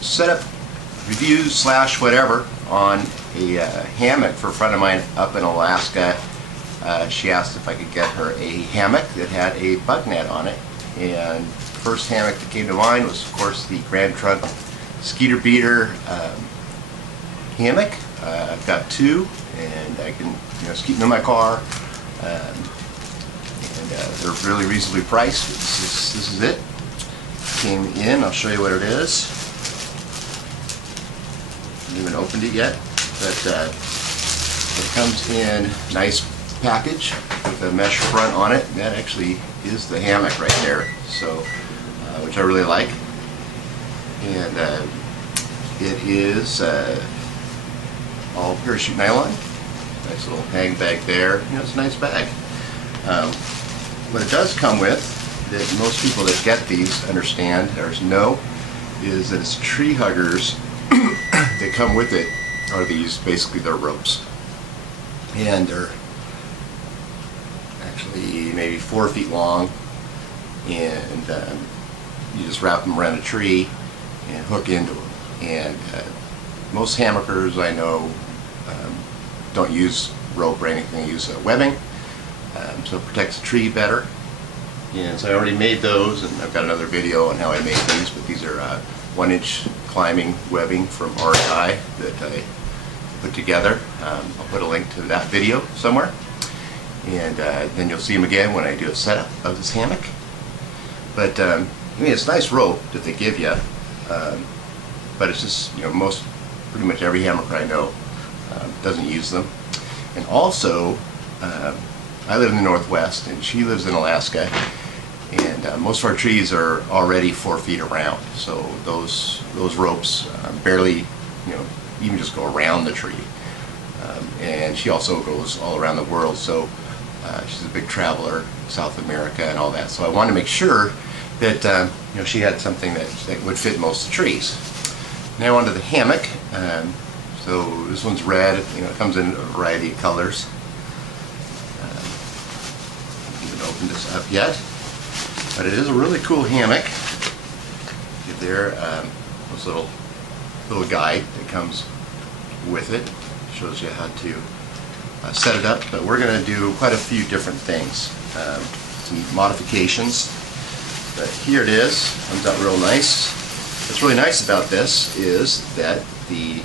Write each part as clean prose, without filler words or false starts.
setup review slash whatever on a hammock for a friend of mine up in Alaska. She asked if I could get her a hammock that had a bug net on it, and the first hammock that came to mind was of course the Grand Trunk Skeeter Beeter hammock. I've got two, and I can skeet them in my car, and they're really reasonably priced. This is it. Came in. I'll show you what it is. Haven't even opened it yet, but it comes in nice package with a mesh front on it. That actually is the hammock right there, so which I really like. And it is all parachute nylon. Nice little hang bag there. It's a nice bag. What it does come with, that most people that get these understand or know, is that it's tree huggers that come with it. Are these basically their ropes, and they're actually maybe 4 feet long, and you just wrap them around a tree and hook into them. And most hammockers I know don't use rope or anything. They use webbing, so it protects the tree better. And so I already made those, and I've got another video on how I made these, but these are 1-inch climbing webbing from REI that I put together. I'll put a link to that video somewhere, and then you'll see them again when I do a setup of this hammock. But I mean, it's a nice rope that they give you, but it's just, pretty much every hammocker I know doesn't use them. And also, I live in the Northwest, and she lives in Alaska, and most of our trees are already 4 feet around, so those ropes barely, even just go around the tree. And she also goes all around the world, so she's a big traveler, South America and all that. So I wanted to make sure that she had something that would fit most of the trees. Now onto the hammock. So this one's red. It comes in a variety of colors. I haven't even opened this up yet, but it is a really cool hammock. Get there. This little guide that comes with it shows you how to set it up. But we're going to do quite a few different things, some modifications. But here it is. Comes out real nice. What's really nice about this is that the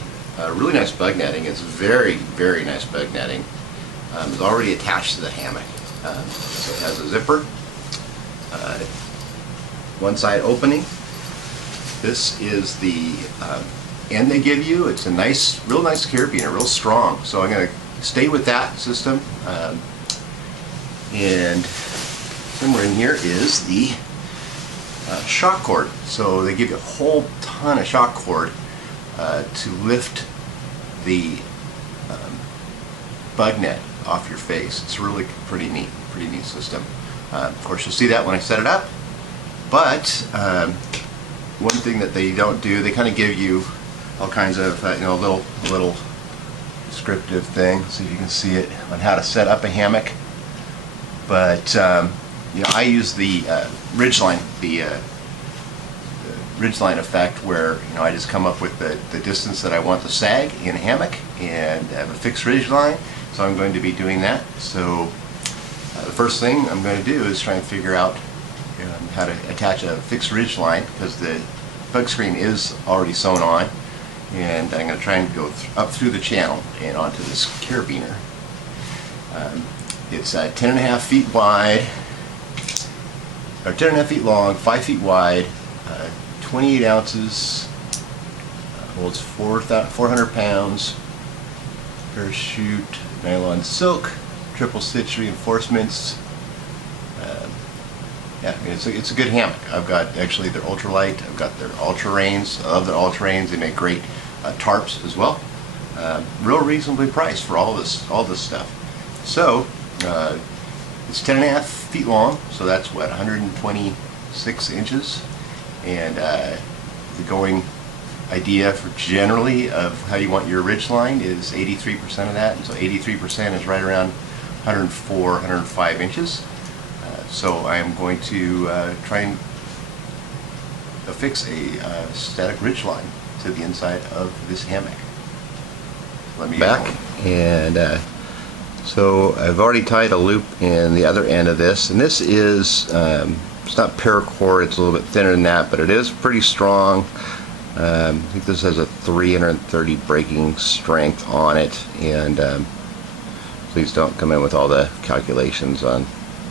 really nice bug netting is very, very nice bug netting. It's already attached to the hammock. So it has a zipper, one side opening. This is the end they give you. It's a nice, real nice carabiner, real strong. So I'm going to stay with that system. And somewhere in here is the shock cord. So they give you a whole ton of shock cord to lift the bug net off your face. It's really pretty neat system. Of course, you'll see that when I set it up. But one thing that they don't do, they kind of give you all kinds of a little descriptive thing, so you can see it on how to set up a hammock. But I use the Ridgeline, the Ridgeline effect, where I just come up with the distance that I want the sag in a hammock, and I have a fixed Ridgeline, so I'm going to be doing that. So the first thing I'm going to do is try and figure out how to attach a fixed Ridgeline, because the bug screen is already sewn on, and I'm going to try and go up through the channel and onto this carabiner. It's 10.5 feet wide, or 10.5 feet long, 5 feet wide, 28 ounces, holds 400 pounds, parachute, nylon silk, triple stitch reinforcements. Yeah, it's a good hammock. I've got actually their ultralight, I've got their ultra rains. I love their ultra rains. They make great tarps as well. Real reasonably priced for all this stuff. So it's 10.5 feet long, so that's what, 126 inches. And the going idea for generally of how you want your Ridgeline is 83% of that, and so 83% is right around 104, 105 inches. So I am going to try and affix a static Ridgeline to the inside of this hammock. Let me back, and so I've already tied a loop in the other end of this, and this is it's not paracord, it's a little bit thinner than that, but it is pretty strong. I think this has a 330 breaking strength on it, and please don't come in with all the calculations on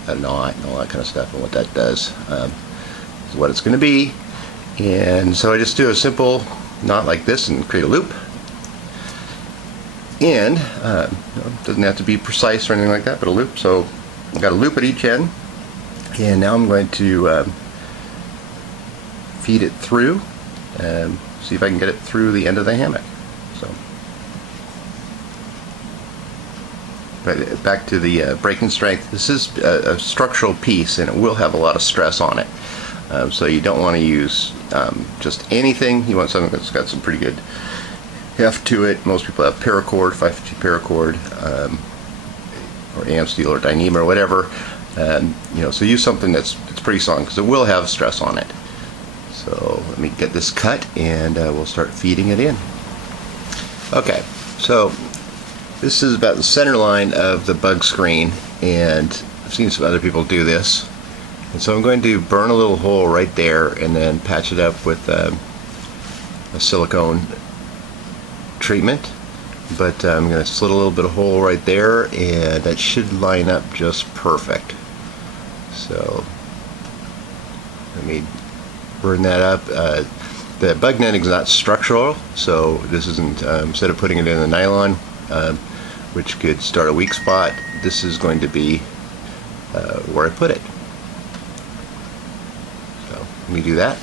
a knot and all that kind of stuff and what that does. This is what it's going to be, and so I just do a simple knot like this and create a loop. And it doesn't have to be precise or anything like that, but a loop. So I've got a loop at each end, and now I'm going to feed it through and see if I can get it through the end of the hammock. So back to the breaking strength. This is a structural piece, and it will have a lot of stress on it. So you don't want to use just anything. You want something that's got some pretty good heft to it. Most people have paracord, 550 paracord, or AM steel or Dyneema or whatever. You know, so use something that's pretty strong, because it will have stress on it. So let me get this cut, and we'll start feeding it in. Okay, so this is about the center line of the bug screen, and I've seen some other people do this. And so I'm going to burn a little hole right there, and then patch it up with a silicone treatment. But I'm going to slit a little bit of hole right there, and that should line up just perfect. So let me burn that up. The bug netting is not structural, so this isn't, instead of putting it in the nylon, which could start a weak spot, this is going to be where I put it. So let me do that.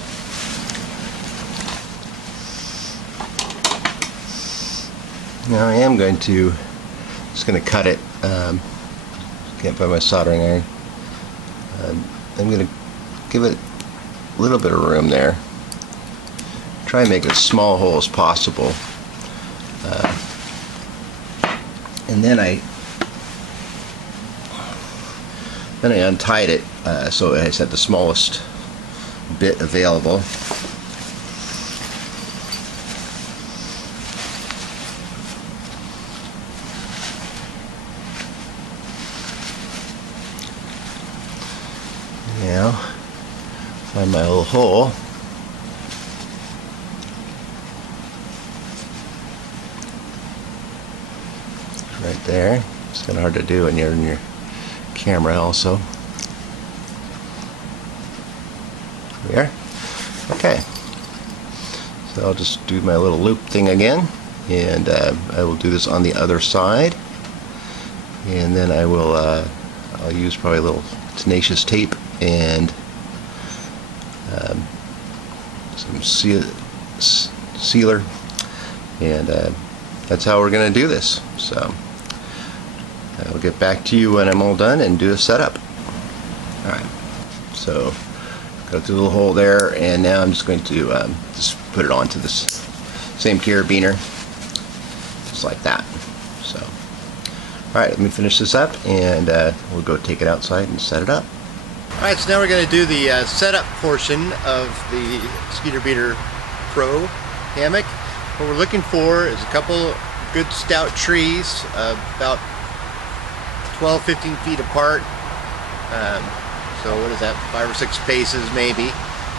Now I am going to, just going to cut it. Can't find my soldering iron. I'm going to give it a little bit of room there. Try and make it as small a hole as possible. And then I untied it, so I had the smallest bit available. Now, find my little hole. Right there. It's kind of hard to do when you're in your camera also. There. Okay. So I'll just do my little loop thing again, and I will do this on the other side, and then I will I'll use probably a little tenacious tape and some sealer, and that's how we're going to do this. So I'll get back to you when I'm all done and do a setup. Alright, so go through the little hole there, and now I'm just going to just put it onto this same carabiner, just like that. So alright, let me finish this up, and we'll go take it outside and set it up. Alright, so now we're going to do the setup portion of the Skeeter Beeter Pro hammock. What we're looking for is a couple good stout trees, about 12-15 feet apart. So what is that, 5 or 6 paces maybe.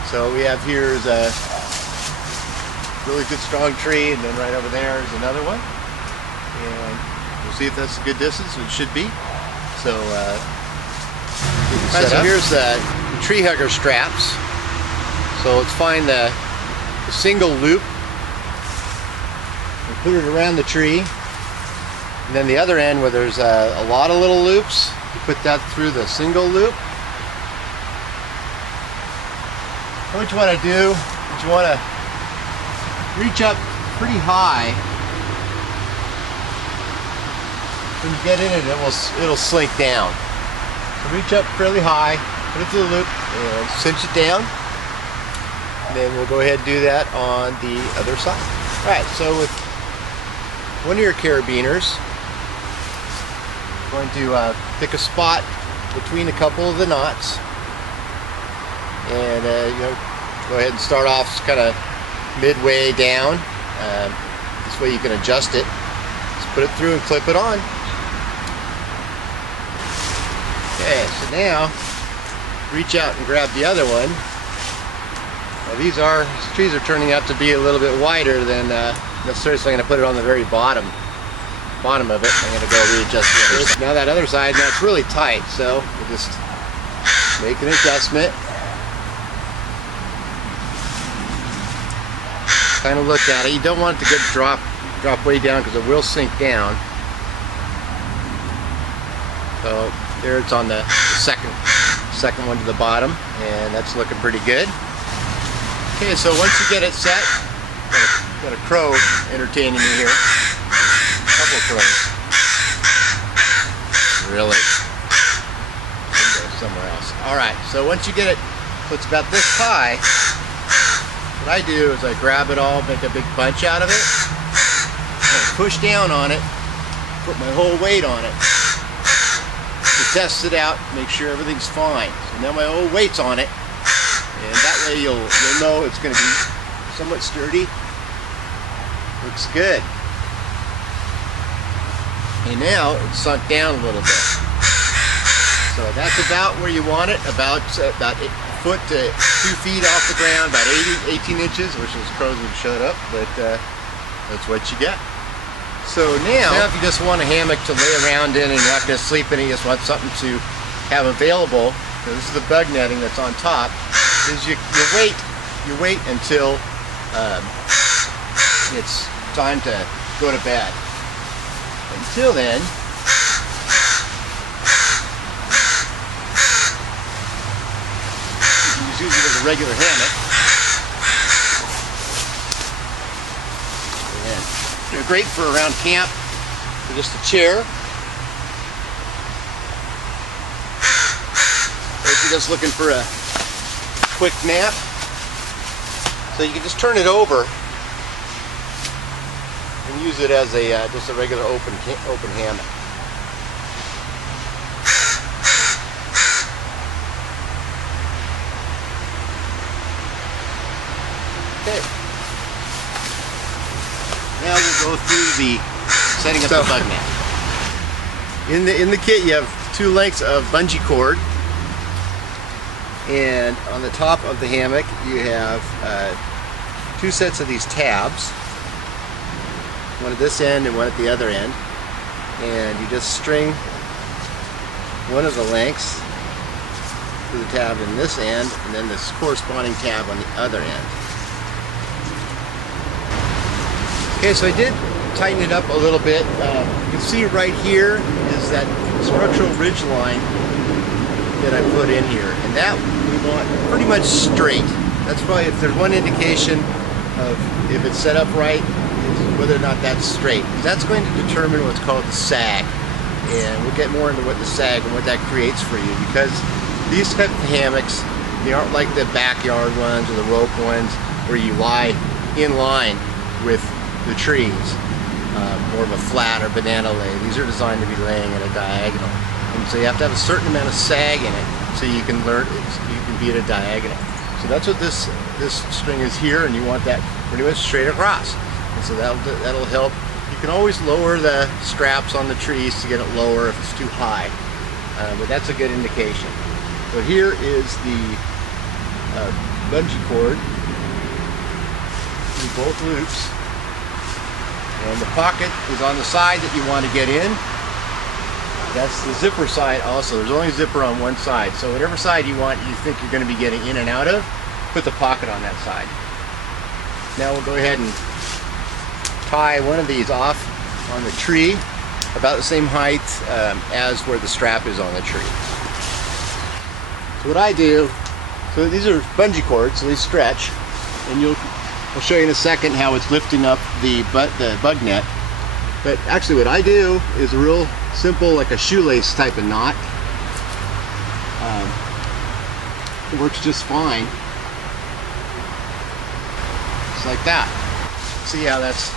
So we have here is a really good strong tree, and then right over there is another one. And we'll see if that's a good distance. It should be. So right, so here's the tree hugger straps. So let's find the single loop and put it around the tree, and then the other end where there's a lot of little loops, you put that through the single loop. What you want to do is you want to reach up pretty high. When you get in it, it'll slink down. So reach up fairly high, put it through the loop, and cinch it down. And then we'll go ahead and do that on the other side. Alright, so with one of your carabiners, going to pick a spot between a couple of the knots, and you know, go ahead and start off kind of midway down. This way you can adjust it. Just put it through and clip it on. Okay, so now reach out and grab the other one. Now these trees are turning out to be a little bit wider than necessarily, so I'm going to put it on the very bottom of it. I'm going to go readjust the other side. Now that other side, now it's really tight, so we'll just make an adjustment. Kind of look at it. You don't want it to get drop way down because it will sink down. So there it's on the second one to the bottom, and that's looking pretty good. Okay, so once you get it set, got a crow entertaining me here. A couple of crows. Really? Go somewhere else. Alright, so once you get it, so it's about this high, what I do is I grab it all, make a big bunch out of it, and push down on it, put my whole weight on it, to test it out, make sure everything's fine. So now my whole weight's on it, and that way you'll know it's going to be somewhat sturdy. Looks good. And now it's sunk down a little bit. So that's about where you want it, about a foot to 2 feet off the ground, about 18 inches, which those crows would shut up, but that's what you get. So now if you just want a hammock to lay around in and you're not going to sleep in it, you just want something to have available, because this is the bug netting that's on top, is you wait until it's time to go to bed. Until then, you can just use it as a regular hammock. And they're great for around camp, for just a chair. Or if you're just looking for a quick nap. So you can just turn it over and use it as a just a regular open hammock. Okay. Now we'll go through the setting up the bug net. In the kit you have 2 lengths of bungee cord, and on the top of the hammock you have 2 sets of these tabs. One at this end and one at the other end, and you just string one of the lengths to the tab in this end and then this corresponding tab on the other end. Okay, so I did tighten it up a little bit. You can see right here is that structural ridge line that I put in here, and that we want pretty much straight. That's probably, if there's one indication of if it's set up right, whether or not that's straight. That's going to determine what's called the sag, and we'll get more into what the sag and what that creates for you, because these type of hammocks, they aren't like the backyard ones or the rope ones where you lie in line with the trees, more of a flat or banana lay. These are designed to be laying at a diagonal, and so you have to have a certain amount of sag in it so you can be at a diagonal. So that's what this string is here, and you want that pretty much straight across. And so that'll help. You can always lower the straps on the trees to get it lower if it's too high, but that's a good indication. So here is the bungee cord in both loops, and the pocket is on the side that you want to get in. That's the zipper side also. There's only a zipper on one side, so whatever side you think you're going to be getting in and out of, put the pocket on that side. Now we'll go ahead and tie one of these off on the tree, about the same height as where the strap is on the tree. So what I do, so these are bungee cords, so they stretch, and I'll show you in a second how it's lifting up the bug net. But actually what I do is a real simple, like a shoelace type of knot. It works just fine. Just like that. See how that's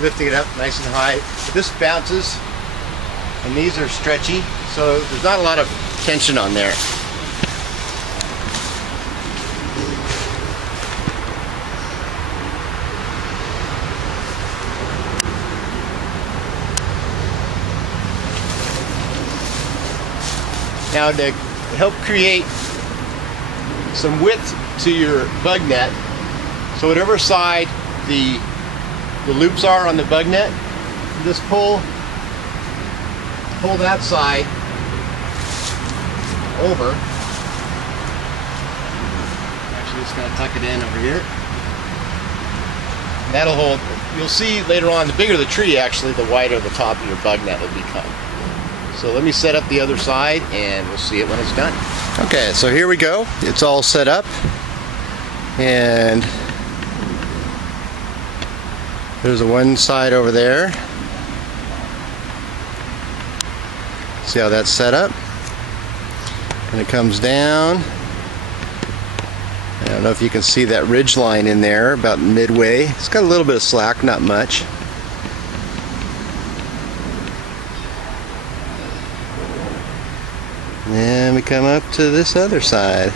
lifting it up nice and high. But this bounces, and these are stretchy, so there's not a lot of tension on there. Now to help create some width to your bug net, so whatever side the loops are on the bug net, just pull that side over. Actually, just gonna tuck it in over here. And that'll hold. You'll see later on, the bigger the tree, actually, the wider the top of your bug net will become. So let me set up the other side, and we'll see it when it's done. Okay, so here we go. It's all set up, and there's one side over there. See how that's set up? And it comes down. I don't know if you can see that ridge line in there about midway. It's got a little bit of slack, not much. And we come up to this other side.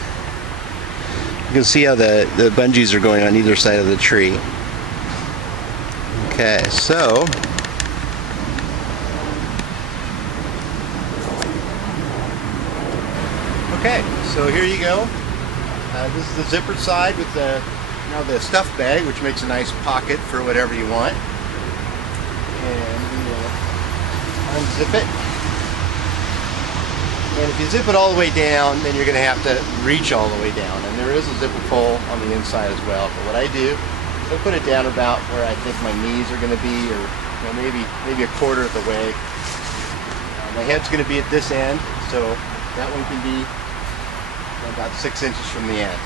You can see how the bungees are going on either side of the tree. Okay, so here you go. This is the zippered side with the stuff bag, which makes a nice pocket for whatever you want. And we will unzip it. And if you zip it all the way down, then you're going to have to reach all the way down. And there is a zipper pull on the inside as well. But what I do is I put it down about where I think my knees are going to be, or maybe a quarter of the way. My head's going to be at this end, so that one can be about 6 inches from the end.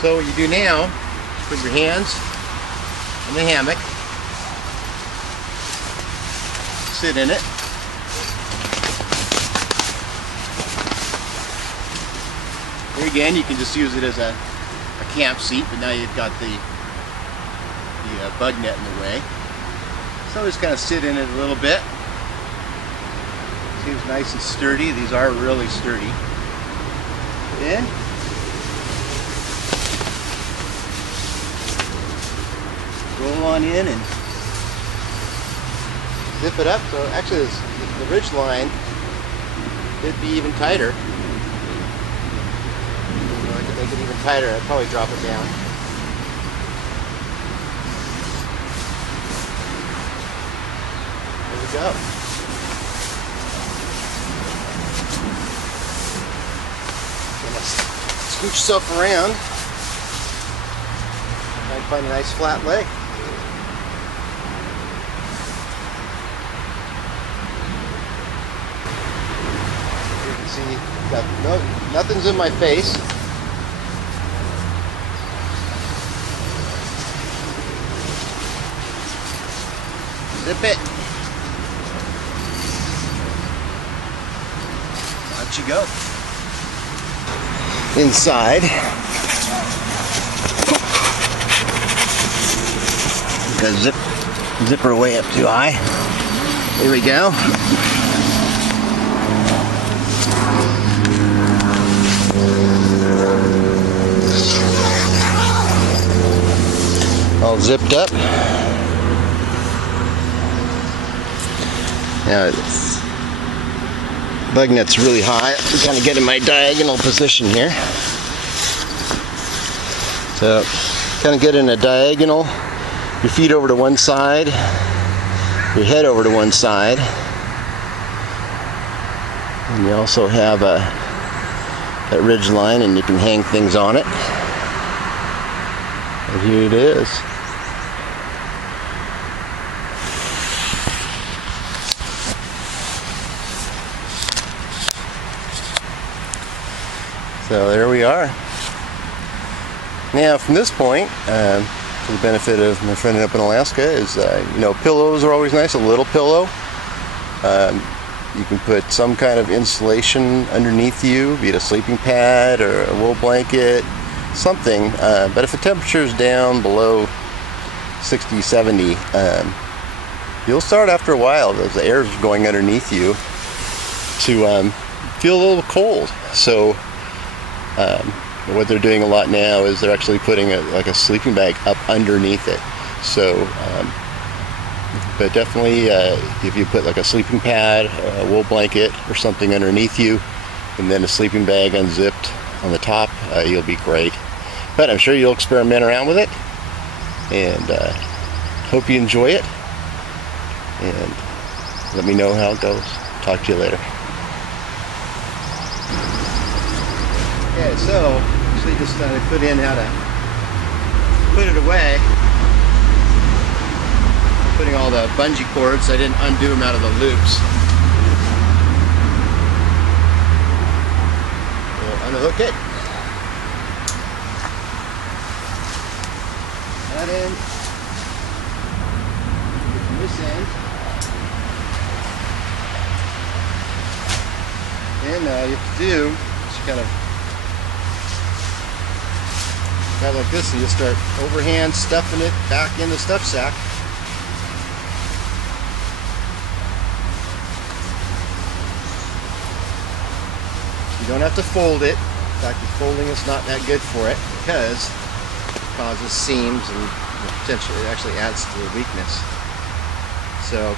So what you do now is put your hands in the hammock, sit in it, here again you can just use it as a camp seat, but now you've got the bug net in the way. So just kind of sit in it a little bit. Seems nice and sturdy. These are really sturdy. Then roll on in and zip it up. So actually the ridge line could be even tighter. So I could make it even tighter. I'd probably drop it down. There we go. Scooch yourself around and find a nice flat leg. You can see nothing's in my face. Zip it. Out you go. Inside, got zipper way up too high. Here we go. All zipped up. Now bug net's really high. I'm kind of get in my diagonal position here. So kind of get in a diagonal, your feet over to one side, your head over to one side. And you also have that ridge line, and you can hang things on it. And here it is. So there we are. Now from this point, for the benefit of my friend up in Alaska, is pillows are always nice. A little pillow. You can put some kind of insulation underneath you, be it a sleeping pad or a wool blanket, something. But if the temperature is down below 60, 70, you'll start after a while, as the air is going underneath you, to feel a little cold. So what they're doing a lot now is they're actually putting a sleeping bag up underneath it. So, but definitely if you put like a sleeping pad, a wool blanket or something underneath you, and then a sleeping bag unzipped on the top, you'll be great. But I'm sure you'll experiment around with it, and hope you enjoy it, and let me know how it goes. Talk to you later. Okay, so actually just put in how to put it away. Putting all the bungee cords, I didn't undo them out of the loops. We'll unhook it. That in. From this end. And all you have to do is kind of like this, and you start overhand stuffing it back in the stuff sack. You don't have to fold it. In fact, the folding is not that good for it because it causes seams and potentially it actually adds to the weakness. So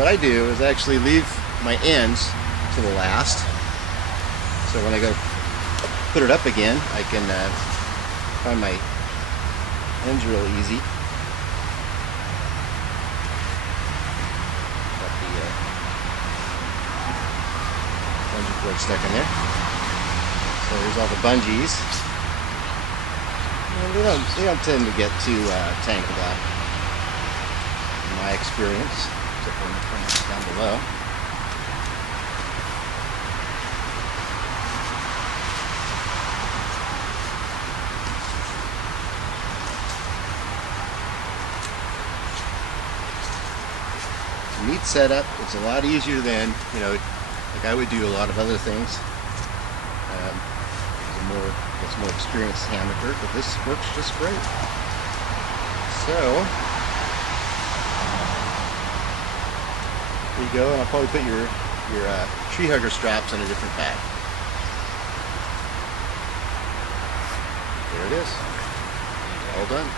what I do is I actually leave my ends to the last. So when I go put it up again, I can find my ends real easy. Got the bungee cord stuck in there. So there's all the bungees. And they don't tend to get too tangled up, in my experience, except for the clamps down below. Neat setup. It's a lot easier than, like I would do a lot of other things. It's a more experienced hammocker, but this works just great. So there you go, and I'll probably put your tree hugger straps in a different bag. There it is. All done.